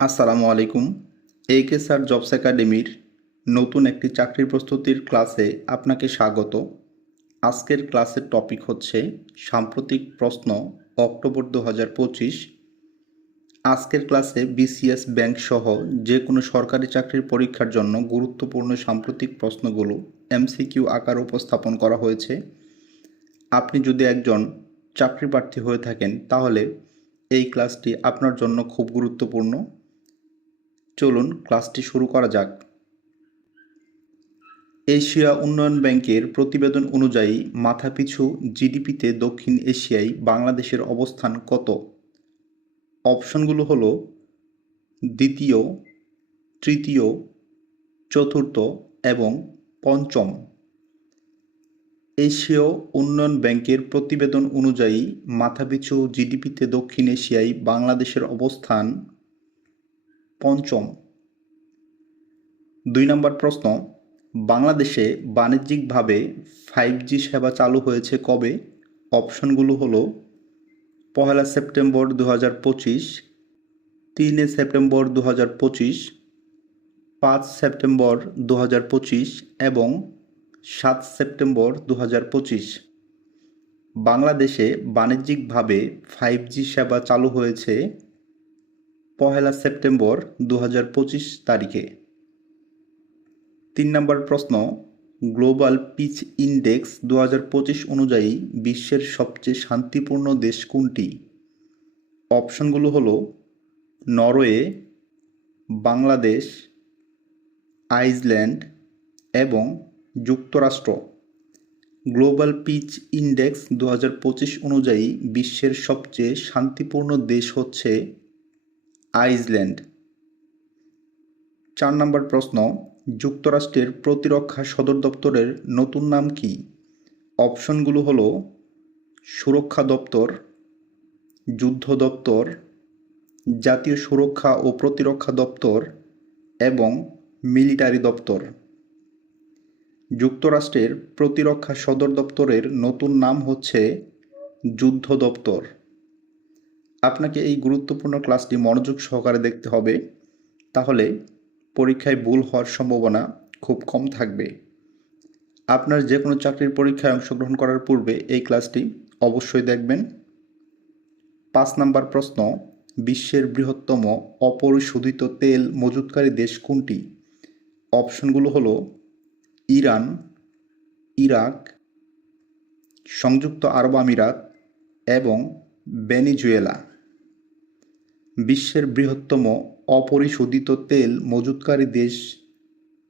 আসসালামু আলাইকুম। AK sir jobs একাডেমির নতুন একটি চাকরির প্রস্তুতির ক্লাসে আপনাকে স্বাগত। আজকের ক্লাসের টপিক হচ্ছে সাম্প্রতিক প্রশ্ন অক্টোবর 2025। আজকের ক্লাসে BCS ব্যাংক সহ যে কোনো সরকারি চাকরির পরীক্ষার জন্য গুরুত্বপূর্ণ সাম্প্রতিক প্রশ্নগুলো MCQ আকারে উপস্থাপন করা হয়েছে। আপনি যদি একজন চাকরি প্রার্থী হয়ে থাকেন তাহলে এই ক্লাসটি আপনার জন্য খুব গুরুত্বপূর্ণ। চলুন ক্লাসটি শুরু করা যাক। এশিয়া উন্নয়ন ব্যাংকের প্রতিবেদন অনুযায়ী মাথাপিছু জিডিপিতে দক্ষিণ এশিয়ায় বাংলাদেশের অবস্থান কত? অপশনগুলো হলো দ্বিতীয়, তৃতীয়, চতুর্থ এবং পঞ্চম। এশীয় উন্নয়ন ব্যাংকের প্রতিবেদন অনুযায়ী মাথাপিছু জিডিপিতে দক্ষিণ এশিয়ায় বাংলাদেশের অবস্থান পঞ্চম। 2 নম্বর প্রশ্ন, বাংলাদেশে বাণিজ্যিকভাবে 5G সেবা চালু হয়েছে কবে? অপশনগুলো হলো 1 সেপ্টেম্বর 2025, 3 সেপ্টেম্বর 2025, 5 সেপ্টেম্বর 2025 এবং 7 সেপ্টেম্বর 2025। বাংলাদেশে বাণিজ্যিকভাবে 5G সেবা চালু হয়েছে 1 সেপ্টেম্বর 2025 তারিখে। 3 নম্বর প্রশ্ন, গ্লোবাল পিচ ইন্ডেক্স 2025 অনুযায়ী বিশ্বের সবচেয়ে শান্তিপূর্ণ দেশ কোনটি? অপশনগুলো হলো নরওয়ে, বাংলাদেশ, আইসল্যান্ড এবং যুক্তরাষ্ট্র। গ্লোবাল পিচ ইন্ডেক্স 2025 অনুযায়ী বিশ্বের সবচেয়ে শান্তিপূর্ণ দেশ হচ্ছে আইসল্যান্ড। 4 নম্বর প্রশ্ন, যুক্তরাষ্ট্রের প্রতিরক্ষা সদর দপ্তরের নতুন নাম কি? অপশনগুলো হলো সুরক্ষা দপ্তর, যুদ্ধ দপ্তর, জাতীয় সুরক্ষা ও প্রতিরক্ষা দপ্তর এবং মিলিটারি দপ্তর। যুক্তরাষ্ট্রের প্রতিরক্ষা সদর দপ্তরের নতুন নাম হচ্ছে যুদ্ধ দপ্তর। আপনাকে এই গুরুত্বপূর্ণ ক্লাসটি মনোযোগ সহকারে দেখতে হবে, তাহলে পরীক্ষায় ভুল হওয়ার সম্ভাবনা খুব কম থাকবে। আপনার যে কোনো চাকরির পরীক্ষায় অংশগ্রহণ করার পূর্বে এই ক্লাসটি অবশ্যই দেখবেন। 5 নম্বর প্রশ্ন, বিশ্বের বৃহত্তম অপরিশোধিত তেল মজুতকারী দেশ কোনটি? অপশনগুলো হলো ইরান, ইরাক, সংযুক্ত আরব আমিরাত এবং ভেনেজুয়েলা। বিশ্বের বৃহত্তম অপরিশোধিত তেল মজুতকারী দেশ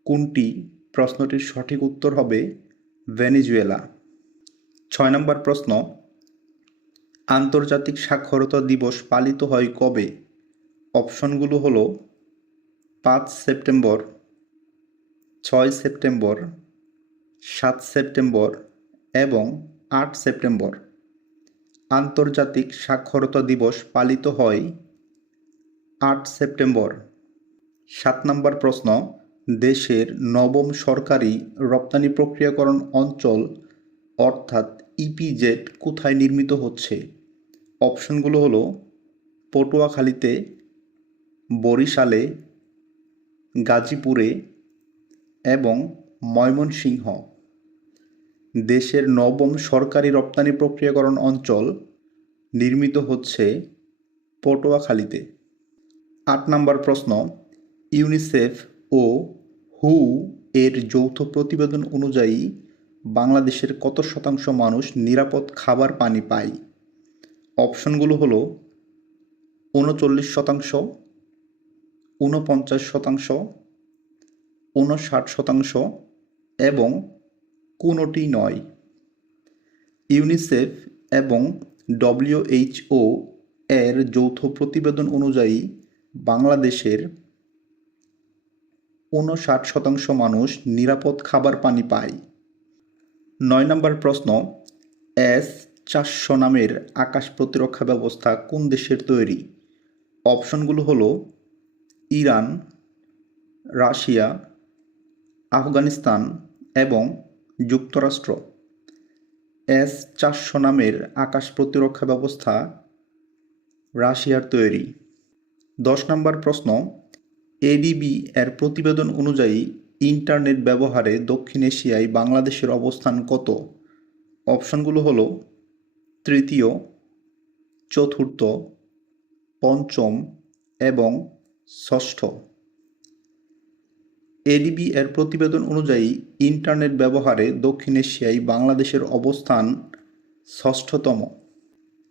কোনটি? প্রশ্নটির সঠিক উত্তর হবে ভেনেজুয়েলা। 6 নম্বর প্রশ্ন, আন্তর্জাতিক সাক্ষরতা দিবস পালিত হয় কবে? অপশনগুলো হলো 5 সেপ্টেম্বর, 6 সেপ্টেম্বর, 7 সেপ্টেম্বর এবং 8 সেপ্টেম্বর। আন্তর্জাতিক সাক্ষরতা দিবস পালিত হয় 8 সেপ্টেম্বর। 7 নম্বর প্রশ্ন, দেশের নবম সরকারি রপ্তানি প্রক্রিয়াকরণ অঞ্চল অর্থাৎ ইপিজেড কোথায় নির্মিত হচ্ছে? অপশনগুলো হলো পটুয়াখালীতে, বরিশালে, গাজীপুরে এবং ময়মনসিংহ। দেশের নবম সরকারি রপ্তানি প্রক্রিয়াকরণ অঞ্চল নির্মিত হচ্ছে পটুয়াখালীতে। 8 নম্বর প্রশ্ন, ইউনিসেফ ও হু এর যৌথ প্রতিবেদন অনুযায়ী বাংলাদেশের কত শতাংশ মানুষ নিরাপদ খাবার পানি পায়? অপশনগুলো হলো 39%, 49%, 59% এবং কোনোটি নয়। ইউনিসেফ এবং WHO এর যৌথ প্রতিবেদন অনুযায়ী বাংলাদেশের 59% মানুষ নিরাপদ খাবার পানি পায়। 9 নম্বর প্রশ্ন, S-400 নামের আকাশ প্রতিরক্ষা ব্যবস্থা কোন দেশের তৈরি? অপশনগুলো হলো ইরান, রাশিয়া, আফগানিস্তান এবং যুক্তরাষ্ট্র। S-400 নামের আকাশ প্রতিরক্ষা ব্যবস্থা রাশিয়ার তৈরি। নম্বর প্রশ্ন, এডিবি এর প্রতিবেদন অনুযায়ী ইন্টারনেট ব্যবহারে দক্ষিণ এশিয়ায় বাংলাদেশের অবস্থান কত? অপশনগুলো হলো তৃতীয়, চতুর্থ, পঞ্চম এবং ষষ্ঠ। এডিবি এর প্রতিবেদন অনুযায়ী ইন্টারনেট ব্যবহারে দক্ষিণ এশিয়ায় বাংলাদেশের অবস্থান ষষ্ঠতম।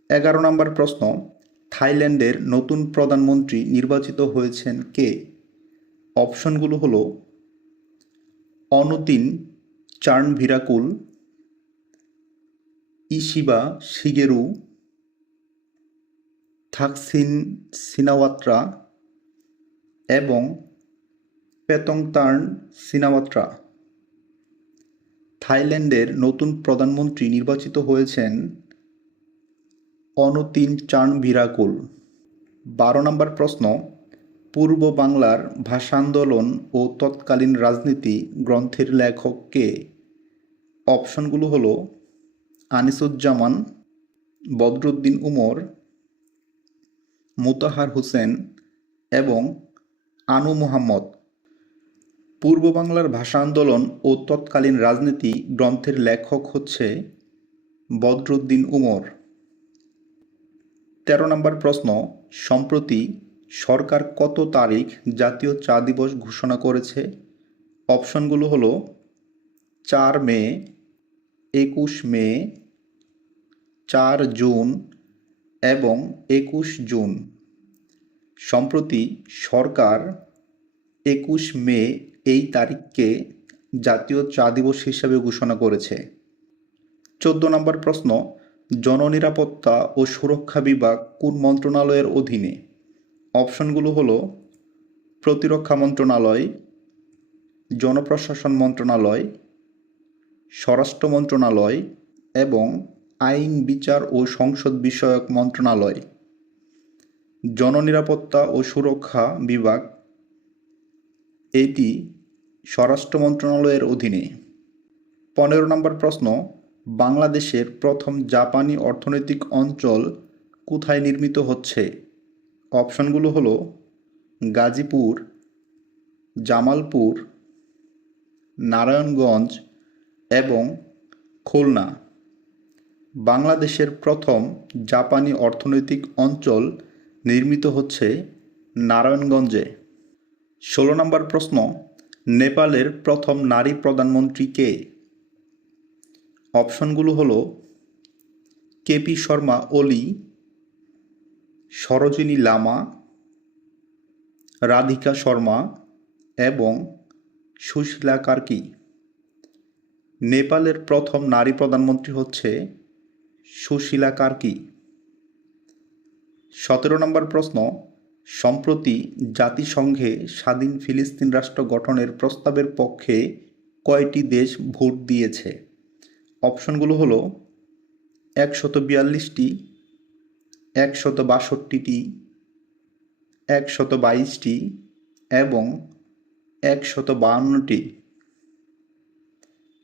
11 নম্বর প্রশ্ন, থাইল্যান্ডের নতুন প্রধানমন্ত্রী নির্বাচিত হয়েছেন কে? অপশনগুলো হলো Anutin Charnvirakul, Ishiba Shigeru, Thaksin Shinawatra এবং পেতংতার্ন সিনাওয়াত্রা। থাইল্যান্ডের নতুন প্রধানমন্ত্রী নির্বাচিত হয়েছেন অনুতিন চার্নভিরাকুল। 12 নম্বর প্রশ্ন, পূর্ব বাংলার ভাষা আন্দোলন ও তৎকালীন রাজনীতি গ্রন্থের লেখক কে? অপশনগুলো হলো আনিসুজ্জামান, বদরুদ্দিন উমর, মোতাহার হোসেন এবং আনু মুহাম্মদ। পূর্ব বাংলার ভাষা আন্দোলন ও তৎকালীন রাজনীতি গ্রন্থের লেখক হচ্ছে বদরুদ্দিন উমর। 13 নম্বর প্রশ্ন, সম্প্রতি সরকার কত তারিখ জাতীয় চা দিবস ঘোষণা করেছে? অপশনগুলো হলো 4 মে, 21 মে, 4 জুন এবং 21 জুন। সম্প্রতি সরকার 21 মে এই তারিখকে জাতীয় চা দিবস হিসাবে ঘোষণা করেছে। 14 নম্বর প্রশ্ন, জননিরাপত্তা ও সুরক্ষা বিভাগ কোন মন্ত্রণালয়ের অধীনে? অপশনগুলো হলো প্রতিরক্ষা মন্ত্রণালয়, জনপ্রশাসন মন্ত্রণালয়, স্বরাষ্ট্র মন্ত্রণালয় এবং আইন বিচার ও সংসদ বিষয়ক মন্ত্রণালয়। জননিরাপত্তা ও সুরক্ষা বিভাগ এটি স্বরাষ্ট্র মন্ত্রণালয়ের অধীনে। 15 নম্বর প্রশ্ন, বাংলাদেশের প্রথম জাপানি অর্থনৈতিক অঞ্চল কোথায় নির্মিত হচ্ছে? অপশনগুলো হলো গাজীপুর, জামালপুর, নারায়ণগঞ্জ এবং খুলনা। বাংলাদেশের প্রথম জাপানি অর্থনৈতিক অঞ্চল নির্মিত হচ্ছে নারায়ণগঞ্জে। 16 নম্বর প্রশ্ন, নেপালের প্রথম নারী প্রধানমন্ত্রী কে? অপশনগুলো হলো কেপি শর্মা ওলি, সরোজিনী লামা, রাধিকা শর্মা এবং সুশীলা কার্কি। নেপালের প্রথম নারী প্রধানমন্ত্রী হচ্ছে সুশীলা কার্কি। 17 নম্বর প্রশ্ন, সম্প্রতি জাতিসংঘে স্বাধীন ফিলিস্তিন রাষ্ট্র গঠনের প্রস্তাবের পক্ষে কয়টি দেশ ভোট দিয়েছে? অপশনগুলো হলো 142টি, 162টি, 122টি এবং 152টি।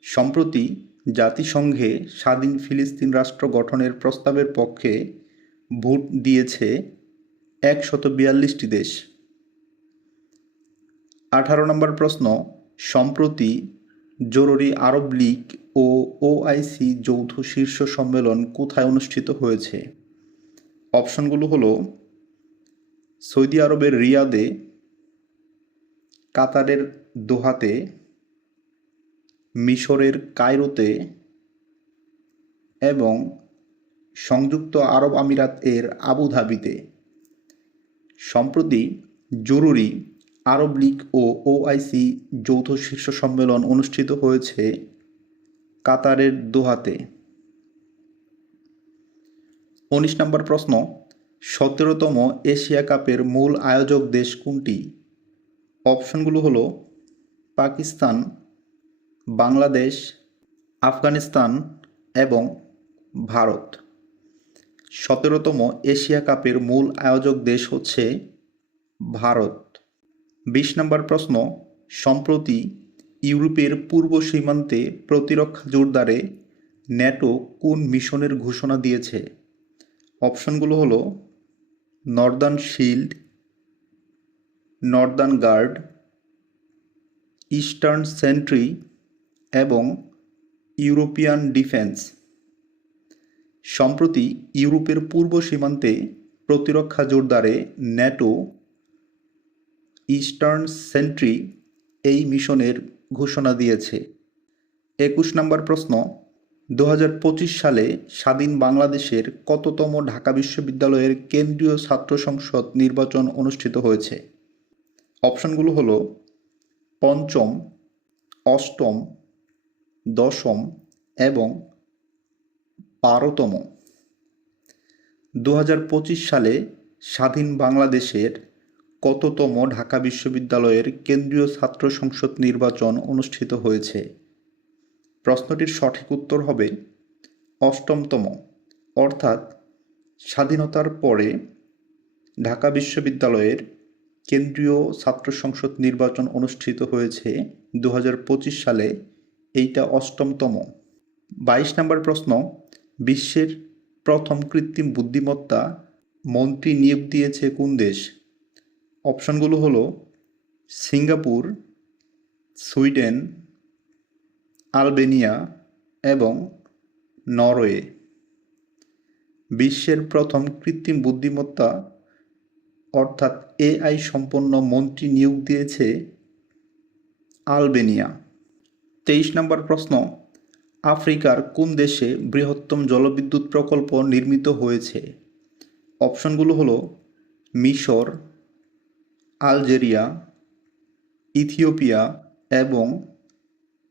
সম্প্রতি জাতিসংঘে স্বাধীন ফিলিস্তিন রাষ্ট্র গঠনের প্রস্তাবের পক্ষে ভোট দিয়েছে 142টি দেশ। 18 নম্বর প্রশ্ন, সম্প্রতি জরুরি আরব লীগ ও ওআইসি যৌথ শীর্ষ সম্মেলন কোথায় অনুষ্ঠিত হয়েছে? অপশনগুলো হলো সৌদি আরবের রিয়াদে, কাতারের দোহাতে, মিশরের কায়রোতে এবং সংযুক্ত আরব আমিরাত এর আবুধাবিতে। সম্প্রতি জরুরি আরব লীগ ও ওআইসি যৌথ শীর্ষ সম্মেলন অনুষ্ঠিত হয়েছে কাতারের দোহাতে। 19 নম্বর প্রশ্ন, 17তম এশিয়া কাপের মূল আয়োজক দেশ কোনটি? অপশনগুলো হলো পাকিস্তান, বাংলাদেশ, আফগানিস্তান এবং ভারত। 17তম এশিয়া কাপের মূল আয়োজক দেশ হচ্ছে ভারত। 20 নম্বর প্রশ্ন, সম্প্রতি ইউরোপের পূর্ব সীমান্তে প্রতিরক্ষা জোরদারে ন্যাটো কোন মিশনের ঘোষণা দিয়েছে? অপশনগুলো হলো northern shield, northern guard, eastern sentry এবং ইউরোপিয়ান ডিফেন্স। সম্প্রতি ইউরোপের পূর্ব সীমান্তে প্রতিরক্ষা জোরদারে ন্যাটো ইস্টার্ন সেন্ট্রি এই মিশনের ঘোষণা দিয়েছে। 21 নম্বর প্রশ্ন, 2025 সালে স্বাধীন বাংলাদেশের কততম ঢাকা বিশ্ববিদ্যালয়ের কেন্দ্রীয় ছাত্র সংসদ নির্বাচন অনুষ্ঠিত হয়েছে? অপশনগুলো হলো পঞ্চম, অষ্টম, দশম এবং 12তম। 2025 সালে স্বাধীন বাংলাদেশের কততম ঢাকা বিশ্ববিদ্যালয়ের কেন্দ্রীয় ছাত্র সংসদ নির্বাচন অনুষ্ঠিত হয়েছে? প্রশ্নটির সঠিক উত্তর হবে অষ্টমতম। অর্থাৎ স্বাধীনতার পরে ঢাকা বিশ্ববিদ্যালয়ের কেন্দ্রীয় ছাত্র সংসদ নির্বাচন অনুষ্ঠিত হয়েছে 2025 সালে, এইটা অষ্টমতম। 22 নম্বর প্রশ্ন, বিশ্বের প্রথম কৃত্রিম বুদ্ধিমত্তা মন্ত্রী নিয়োগ দিয়েছে কোন দেশ? অপশনগুলো হলো সিঙ্গাপুর, সুইডেন, আলবেনিয়া এবং নরওয়ে। বিশ্বের প্রথম কৃত্রিম বুদ্ধিমত্তা অর্থাৎ এআই সম্পন্ন মন্ত্রী নিয়োগ দিয়েছে আলবেনিয়া। 23 নম্বর প্রশ্ন, আফ্রিকার কোন দেশে বৃহত্তম জলবিদ্যুৎ প্রকল্প নির্মিত হয়েছে? অপশনগুলো হলো মিশর, আলজেরিয়া, ইথিওপিয়া এবং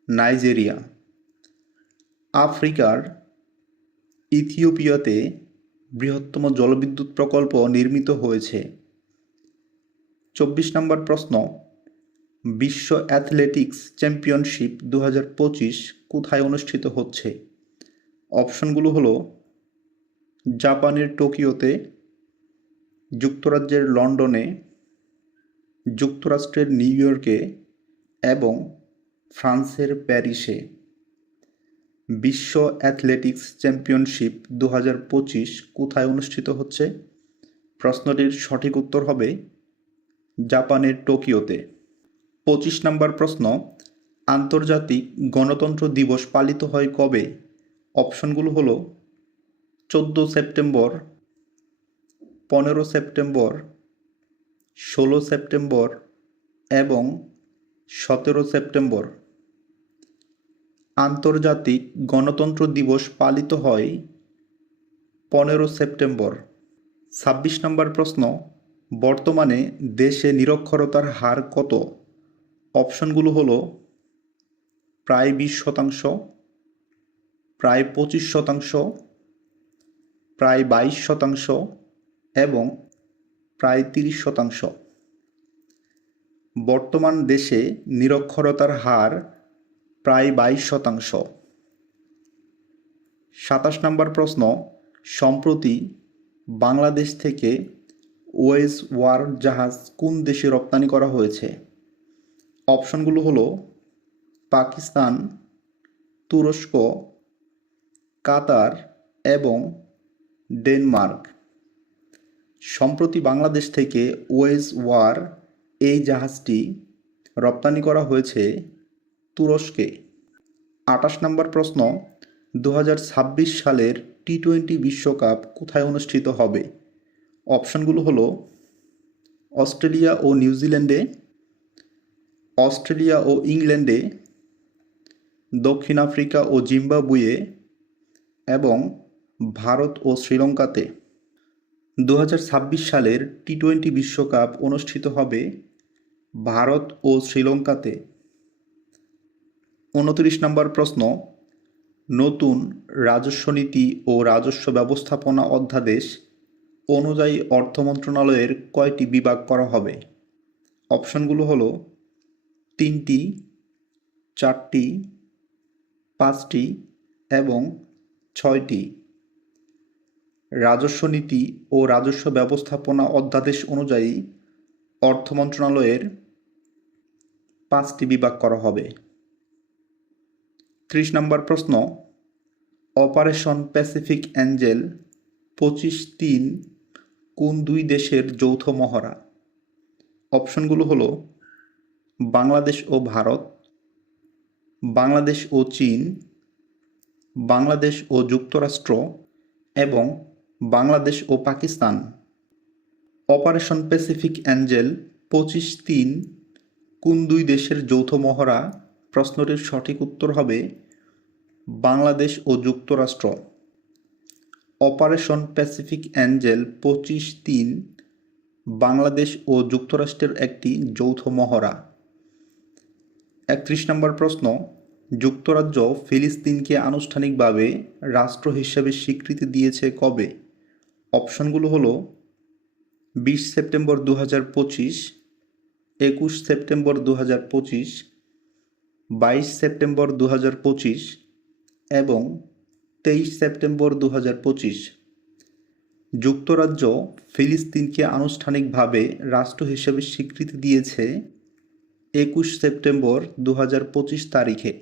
নাইজেরিয়া। আফ্রিকার ইথিওপিয়াতে বৃহত্তম জলবিদ্যুৎ প্রকল্প নির্মিত হয়েছে। 24 নম্বর প্রশ্ন, বিশ্ব অ্যাথলেটিক্স চ্যাম্পিয়নশিপ 2025 কোথায় অনুষ্ঠিত হচ্ছে? অপশনগুলো হলো জাপানের টোকিওতে, যুক্তরাজ্যের লন্ডনে, যুক্তরাষ্ট্রের নিউ ইয়র্কে এবং ফ্রান্সের প্যারিসে। বিশ্ব অ্যাথলেটিক্স চ্যাম্পিয়নশিপ 2025 কোথায় অনুষ্ঠিত হচ্ছে? প্রশ্নটির সঠিক উত্তর হবে জাপানের টোকিওতে। 25 নম্বর প্রশ্ন, আন্তর্জাতিক গণতন্ত্র দিবস পালিত হয় কবে? অপশনগুলো হলো 14 সেপ্টেম্বর, 15 সেপ্টেম্বর, 16 সেপ্টেম্বর এবং 17 সেপ্টেম্বর। আন্তর্জাতিক গণতন্ত্র দিবস পালিত হয় 15 সেপ্টেম্বর। 26 নম্বর প্রশ্ন, বর্তমানে দেশে নিরক্ষরতার হার কত? অপশনগুলো হলো প্রায় 20%, প্রায় 25%, প্রায় 22% এবং প্রায় 30%। বর্তমান দেশে নিরক্ষরতার হার প্রায় 22%। 27 নম্বর প্রশ্ন, সম্প্রতি বাংলাদেশ থেকে ওয়েজ ওয়ার জাহাজ কোন দেশে রপ্তানি করা হয়েছে? অপশনগুলো হলো পাকিস্তান, তুরস্ক, কাতার এবং ডেনমার্ক। সম্প্রতি বাংলাদেশ থেকে ওয়েজ ওয়ার এই জাহাজটি রপ্তানি করা হয়েছে তুরস্কে। 28 নম্বর প্রশ্ন, 2026 সালের টি-20 বিশ্বকাপ কোথায় অনুষ্ঠিত হবে? অপশনগুলো হলো অস্ট্রেলিয়া ও নিউজিল্যান্ডে, অস্ট্রেলিয়া ও ইংল্যান্ডে, দক্ষিণ আফ্রিকা ও জিম্বাবুয়ে এবং ভারত ও শ্রীলঙ্কাতে। 2026 সালের টি-20 বিশ্বকাপ অনুষ্ঠিত হবে ভারত ও শ্রীলঙ্কাতে। 29 নম্বর প্রশ্ন, নতুন রাজস্ব নীতি ও রাজস্ব ব্যবস্থাপনা অধ্যাদেশ অনুযায়ী অর্থ মন্ত্রণালয়ের কয়টি বিভাগ করা হবে? অপশনগুলো হলো 3টি, 4টি, 5টি এবং 6টি। রাজস্ব নীতি ও রাজস্ব ব্যবস্থাপনা অধ্যাদেশ অনুযায়ী অর্থ মন্ত্রণালয়ের 5টি বিভাগ করা হবে। 30 নম্বর প্রশ্ন, অপারেশন প্যাসিফিক অ্যাঞ্জেল 25/3 কোন দুই দেশের যৌথ মহড়া? অপশনগুলো হলো বাংলাদেশ ও ভারত, বাংলাদেশ ও চীন, বাংলাদেশ ও যুক্তরাষ্ট্র এবং বাংলাদেশ ও পাকিস্তান। অপারেশন প্যাসিফিক অ্যাঞ্জেল 25/3 কোন দুই দেশের যৌথ মহড়া? প্রশ্নটির সঠিক উত্তর হবে বাংলাদেশ ও যুক্তরাষ্ট্র। অপারেশন প্যাসিফিক অ্যাঞ্জেল 25/3 বাংলাদেশ ও যুক্তরাষ্ট্রের একটি যৌথ মহড়া। 31 নম্বর প্রশ্ন, যুক্তরাজ্য ফিলিস্তিনকে আনুষ্ঠানিকভাবে রাষ্ট্র হিসেবে স্বীকৃতি দিয়েছে কবে? অপশনগুলো হলো 20 সেপ্টেম্বর 2025, 21 সেপ্টেম্বর 2025, 22 সেপ্টেম্বর 2025 এবং 23 সেপ্টেম্বর 2025। যুক্তরাজ্য ফিলিস্তিনকে আনুষ্ঠানিকভাবে রাষ্ট্র হিসেবে স্বীকৃতি দিয়েছে 21 সেপ্টেম্বর 2025 তারিখে।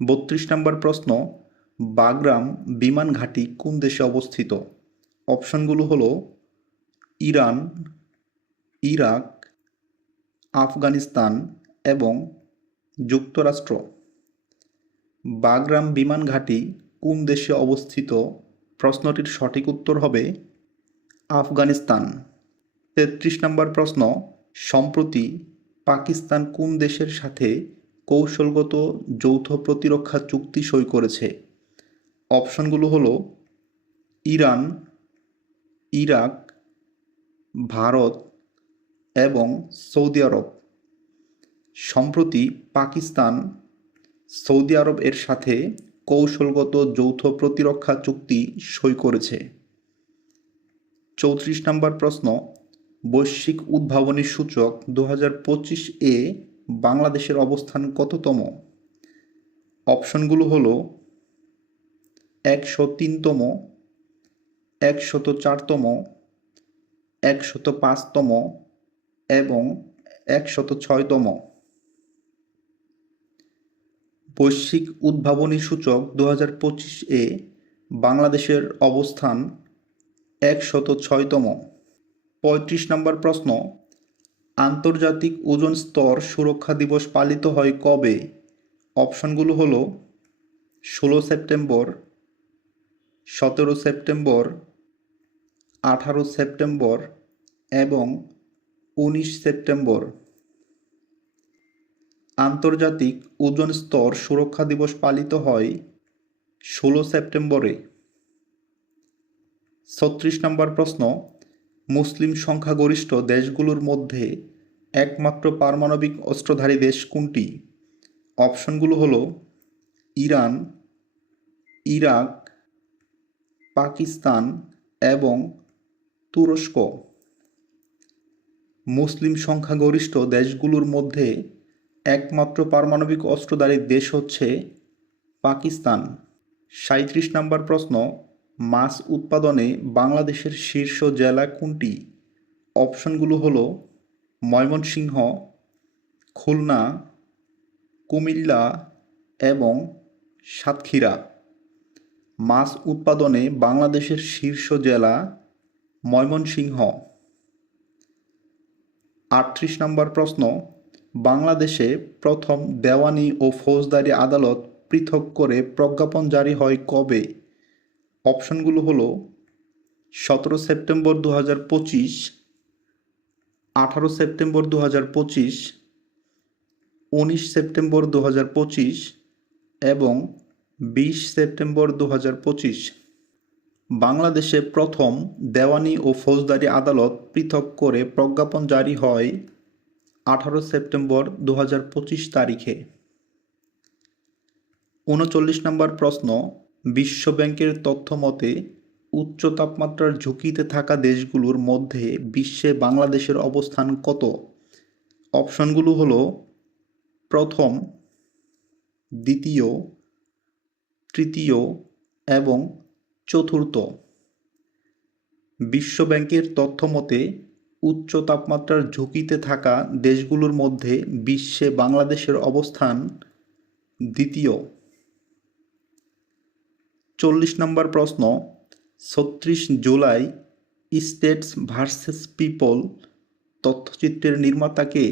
32 নম্বর প্রশ্ন, বাগরাম বিমান ঘাঁটি কোন দেশে অবস্থিত? অপশনগুলো হলো ইরান, ইরাক, আফগানিস্তান এবং যুক্তরাষ্ট্র। বাগরাম বিমান ঘাঁটি কোন দেশে অবস্থিত? প্রশ্নটির সঠিক উত্তর হবে আফগানিস্তান। 33 নম্বর প্রশ্ন, সম্প্রতি পাকিস্তান কোন দেশের সাথে কৌশলগত যৌথ প্রতিরক্ষা চুক্তি সই করেছে? অপশনগুলো হলো ইরান, ইরাক, ভারত এবং সৌদি আরব। সম্প্রতি পাকিস্তান সৌদি আরব এর সাথে কৌশলগত যৌথ প্রতিরক্ষা চুক্তি সই করেছে। 34 নম্বর প্রশ্ন, বৈশ্বিক উদ্ভাবনী সূচক 2025-এ বাংলাদেশের অবস্থান কততম? অপশনগুলো হলো 103তম, 104তম, 105তম এবং 106তম। বৈশ্বিক উদ্ভাবনী সূচক 2025-এ বাংলাদেশের অবস্থান 106তম। 35 নম্বর প্রশ্ন, আন্তর্জাতিক ওজোন স্তর সুরক্ষা দিবস পালিত হয় কবে? অপশনগুলো হলো 16 সেপ্টেম্বর, 17 সেপ্টেম্বর, 18 সেপ্টেম্বর এবং 19 সেপ্টেম্বর। আন্তর্জাতিক ওজোন স্তর সুরক্ষা দিবস পালিত হয় 16 সেপ্টেম্বরে। 36 নম্বর প্রশ্ন, মুসলিম সংখ্যাগরিষ্ঠ দেশগুলোর মধ্যে একমাত্র পারমাণবিক অস্ত্রধারী দেশ কোনটি? অপশনগুলো হলো ইরান, ইরাক, পাকিস্তান এবং তুরস্ক। মুসলিম সংখ্যাগরিষ্ঠ দেশগুলোর মধ্যে একমাত্র পারমাণবিক অস্ত্রধারী দেশ হচ্ছে পাকিস্তান। 37 নম্বর প্রশ্ন, মাছ উৎপাদনে বাংলাদেশের শীর্ষ জেলা কোনটি? অপশনগুলো হলো ময়মনসিংহ, খুলনা, কুমিল্লা এবং সাতক্ষীরা। মাছ উৎপাদনে বাংলাদেশের শীর্ষ জেলা ময়মনসিংহ। 38 নম্বর প্রশ্ন, বাংলাদেশে প্রথম দেওয়ানি ও ফৌজদারি আদালত পৃথক করে প্রজ্ঞাপন জারি হয় কবে? অপশনগুলো হলো 17 সেপ্টেম্বর 2025, 18 সেপ্টেম্বর 2025, 19 সেপ্টেম্বর 2025 এবং 20 সেপ্টেম্বর 2025। বাংলাদেশে প্রথম দেওয়ানি ও ফৌজদারি আদালত পৃথক করে প্রজ্ঞাপন জারি হয় 18 সেপ্টেম্বর 2025 তারিখে। 39 নম্বর প্রশ্ন, বিশ্ব ব্যাংকের তথ্য মতে উচ্চ তাপমাত্রার ঝুঁকিতে থাকা দেশগুলোর মধ্যে বিশ্বে বাংলাদেশের অবস্থান কত? অপশনগুলো হলো প্রথম, দ্বিতীয়, তৃতীয় এবং চতুর্থ। বিশ্ব ব্যাংকের তথ্য মতে উচ্চ তাপমাত্রার ঝুঁকিতে থাকা দেশগুলোর মধ্যে বিশ্বে বাংলাদেশের অবস্থান দ্বিতীয়। 40 নম্বর প্রশ্ন, 36 জুলাই স্টেটস ভার্সেস পিপল তথ্যচিত্রের নির্মাতা কে?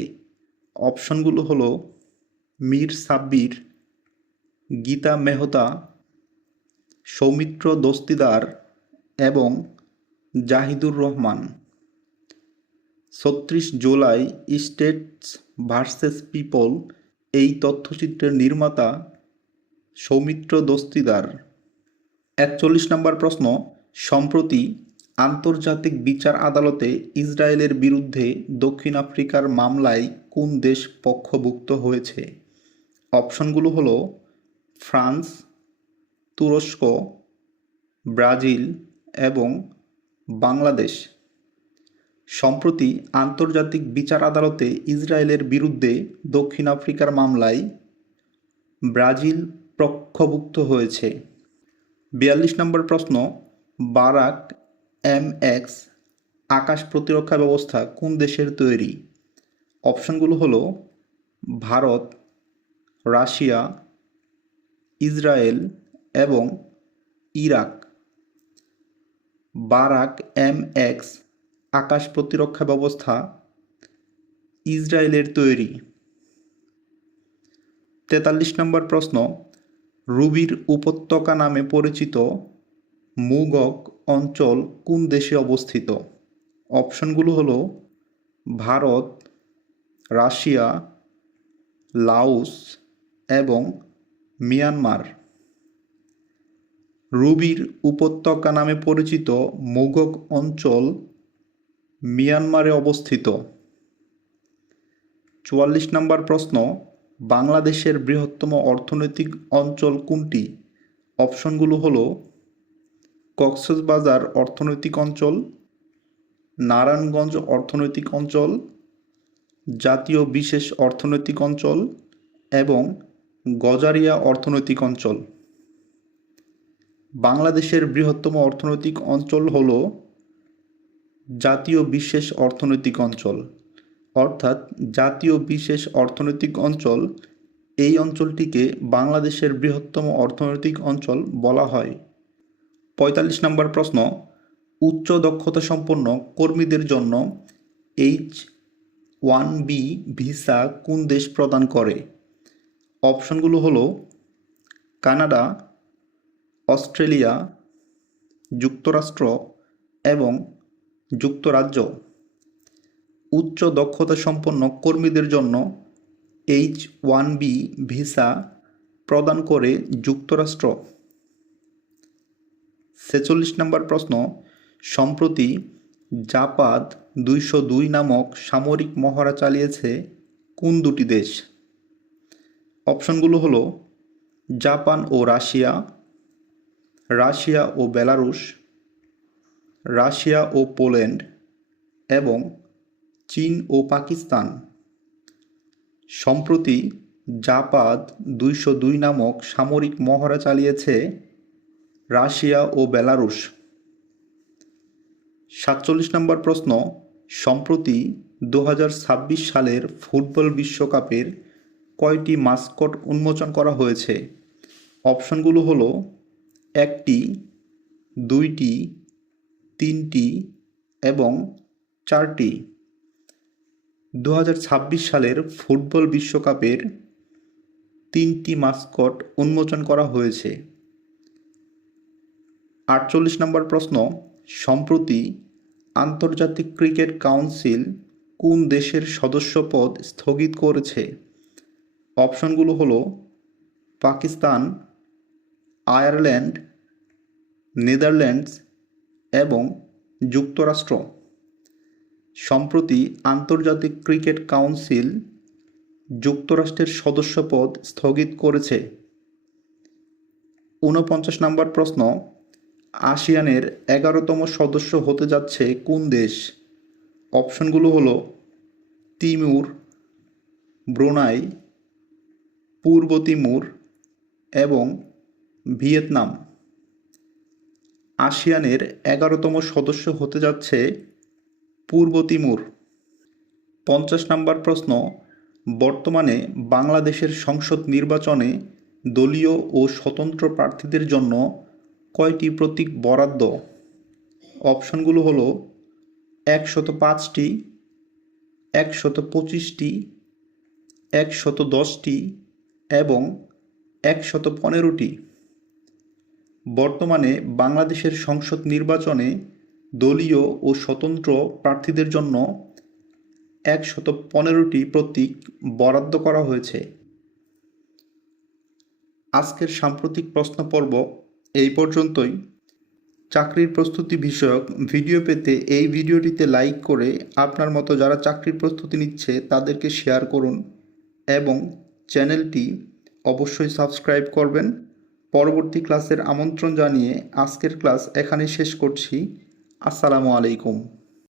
অপশনগুলো হলো মীর সাব্বির, গীতা মেহতা, সৌমিত্র দস্তিদার এবং Zahidur Rahman. ৩৬ July States versus People এই তথ্যচিত্রের নির্মাতা সৌমিত্র দস্তিদার। ৪১ নম্বর প্রশ্ন, সম্প্রতি আন্তর্জাতিক বিচার আদালতে ইসরায়েলের বিরুদ্ধে দক্ষিণ আফ্রিকার মামলায় কোন দেশ পক্ষভুক্ত হয়েছে? অপশনগুলো হলো ফ্রান্স, তুরস্ক, ব্রাজিল এবং বাংলাদেশ। সম্প্রতি আন্তর্জাতিক বিচার আদালতে ইসরায়েলের বিরুদ্ধে দক্ষিণ আফ্রিকার মামলায় ব্রাজিল পক্ষভুক্ত হয়েছে। ৪২ নম্বর প্রশ্ন, বারাক MX আকাশ প্রতিরক্ষা ব্যবস্থা কোন দেশের তৈরি? অপশনগুলো হলো ভারত, রাশিয়া, ইসরায়েল এবং ইরাক। বারাক MX আকাশ প্রতিরক্ষা ব্যবস্থা ইসরায়েলের তৈরি। ৪৩ নম্বর প্রশ্ন, রুবির উপত্যকা নামে পরিচিত মুগক অঞ্চল কোন দেশে অবস্থিত? অপশনগুলো হলো ভারত, রাশিয়া, লাওস এবং মিয়ানমার। রুবির উপত্যকা নামে পরিচিত মুগক অঞ্চল মিয়ানমারে অবস্থিত। ৪৪ নম্বর প্রশ্ন, বাংলাদেশের বৃহত্তম অর্থনৈতিক অঞ্চল কোনটি? অপশনগুলো হলো কক্সবাজার অর্থনৈতিক অঞ্চল, নারায়ণগঞ্জ অর্থনৈতিক অঞ্চল, জাতীয় বিশেষ অর্থনৈতিক অঞ্চল এবং গজারিয়া অর্থনৈতিক অঞ্চল। বাংলাদেশের বৃহত্তম অর্থনৈতিক অঞ্চল হল জাতীয় বিশেষ অর্থনৈতিক অঞ্চল, অর্থাৎ জাতীয় বিশেষ অর্থনৈতিক অঞ্চল, এই অঞ্চলটিকে বাংলাদেশের বৃহত্তম অর্থনৈতিক অঞ্চল বলা হয়। ৪৫ নম্বর প্রশ্ন, উচ্চ দক্ষতা সম্পন্ন কর্মীদের জন্য H-1B ভিসা কোন দেশ প্রদান করে? অপশনগুলো হলো কানাডা, অস্ট্রেলিয়া, যুক্তরাষ্ট্র এবং যুক্তরাজ্য। উচ্চ দক্ষতা সম্পন্ন কর্মীদের জন্য H-1B ভিসা প্রদান করে যুক্তরাষ্ট্র। ৪৬ নম্বর প্রশ্ন, সম্প্রতি জাপাদ ২০২ নামক সামরিক মহড়া চালিয়েছে কোন দুটি দেশ? অপশনগুলো হলো জাপান ও রাশিয়া, রাশিয়া ও বেলারুশ, রাশিয়া ও পোল্যান্ড এবং চীন ও পাকিস্তান। সম্প্রতি জাপাদ ২০২ নামক সামরিক মহড়া চালিয়েছে রাশিয়া ও বেলারুশ। ৪৭ নম্বর প্রশ্ন, সম্প্রতি ২০২৬ সালের ফুটবল বিশ্বকাপের কয়টি মাস্কট উন্মোচন করা হয়েছে? অপশনগুলো হলো ১টি, ২টি, ৩টি এবং ৪টি। ২০২৬ সালের ফুটবল বিশ্বকাপের ৩টি মাস্কট উন্মোচন করা হয়েছে। ৪৮ নম্বর প্রশ্ন, সম্প্রতি আন্তর্জাতিক ক্রিকেট কাউন্সিল কোন দেশের সদস্যপদ স্থগিত করেছে? অপশনগুলো হলো পাকিস্তান, আয়ারল্যান্ড, নেদারল্যান্ডস এবং যুক্তরাষ্ট্র। সম্প্রতি আন্তর্জাতিক ক্রিকেট কাউন্সিল যুক্তরাষ্ট্রের সদস্যপদ স্থগিত করেছে। ৪৯ নম্বর প্রশ্ন, আসিয়ানের ১১তম সদস্য হতে যাচ্ছে কোন দেশ? অপশনগুলো হলো তিমুর, ব্রুনাই, পূর্ব তিমুর এবং ভিয়েতনাম। আসিয়ানের ১১তম সদস্য হতে যাচ্ছে পূর্ব তিমুর। ৫০ নম্বর প্রশ্ন, বর্তমানে বাংলাদেশের সংসদ নির্বাচনে দলীয় ও স্বতন্ত্র প্রার্থীদের জন্য কয়টি প্রতীক বরাদ্দ? অপশনগুলো হলো ১০৫টি, 125টি, 110টি এবং 115টি। বর্তমানে বাংলাদেশের সংসদ নির্বাচনে দলীয় ও স্বতন্ত্র প্রার্থীদের জন্য 115টি প্রতীক বরাদ্দ করা হয়েছে। আজকের সাম্প্রতিক প্রশ্ন পর্ব এই পর্যন্তই। চাকরির প্রস্তুতি বিষয়ক ভিডিও পেতে এই ভিডিওটিতে লাইক করে আপনার মতো যারা চাকরির প্রস্তুতি নিচ্ছে তাদেরকে শেয়ার করুন এবং চ্যানেলটি অবশ্যই সাবস্ক্রাইব করবেন। পরবর্তী ক্লাসের আমন্ত্রণ জানিয়ে আজকের ক্লাস এখানেই শেষ করছি। আসসালামু আলাইকুম।